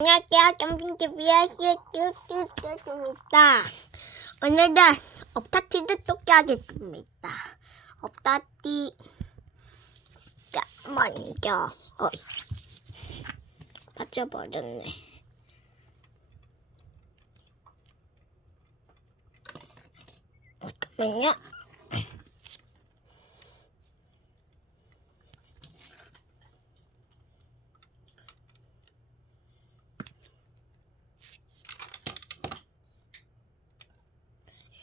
안녕하세요. 점핑TV의 시우스입니다. 오늘은 업타티드 토끼 하겠습니다. 업타티. 자, 먼저, 어, 맞춰버렸네. 잠깐만요.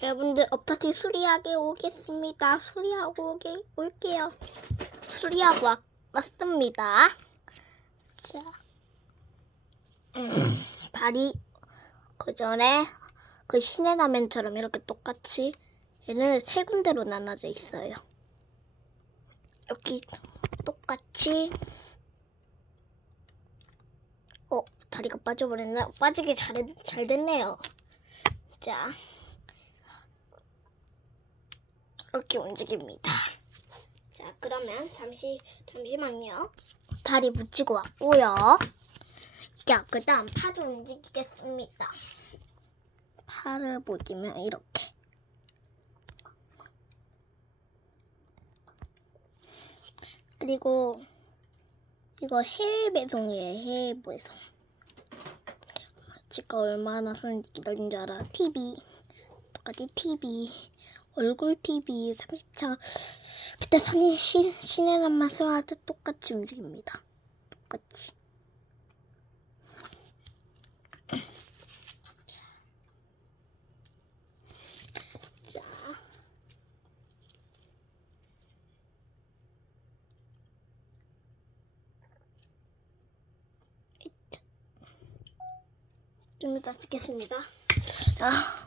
여러분들 업타티 수리하게 오겠습니다. 수리하고 오게, 올게요. 수리하고 왔, 왔습니다. 자, 음, 다리 그 전에 그 신의 라면처럼 이렇게 똑같이 얘는 세 군데로 나눠져 있어요. 여기 똑같이 어 다리가 빠져버렸네. 빠지기 잘, 잘 됐네요. 자. 이렇게 움직입니다. 자, 그러면 잠시 잠시만요. 다리 붙이고 왔고요. 자, 그다음 팔을 움직이겠습니다. 팔을 보시면 이렇게. 그리고 이거 해외 배송이에요. 해외 배송. 지가 얼마나 선지 기다린 줄 알아? TV. 똑같이 TV. 얼굴 TV 30차 그때 선이 신, 신의 남만 스와드 똑같이 움직입니다. 똑같이. 자. 좀 이따 찍겠습니다. 자.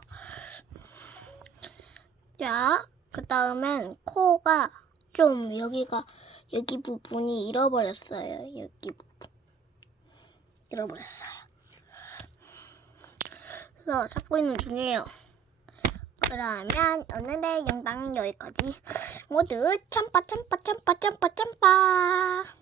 자, 그 다음엔 코가 좀 여기가 여기 부분이 잃어버렸어요. 여기 부분 잃어버렸어요. 그래서 찾고 있는 중이에요. 그러면 오늘의 영상은 여기까지. 모두 참빠 참빠 참빠 참빠 참빠.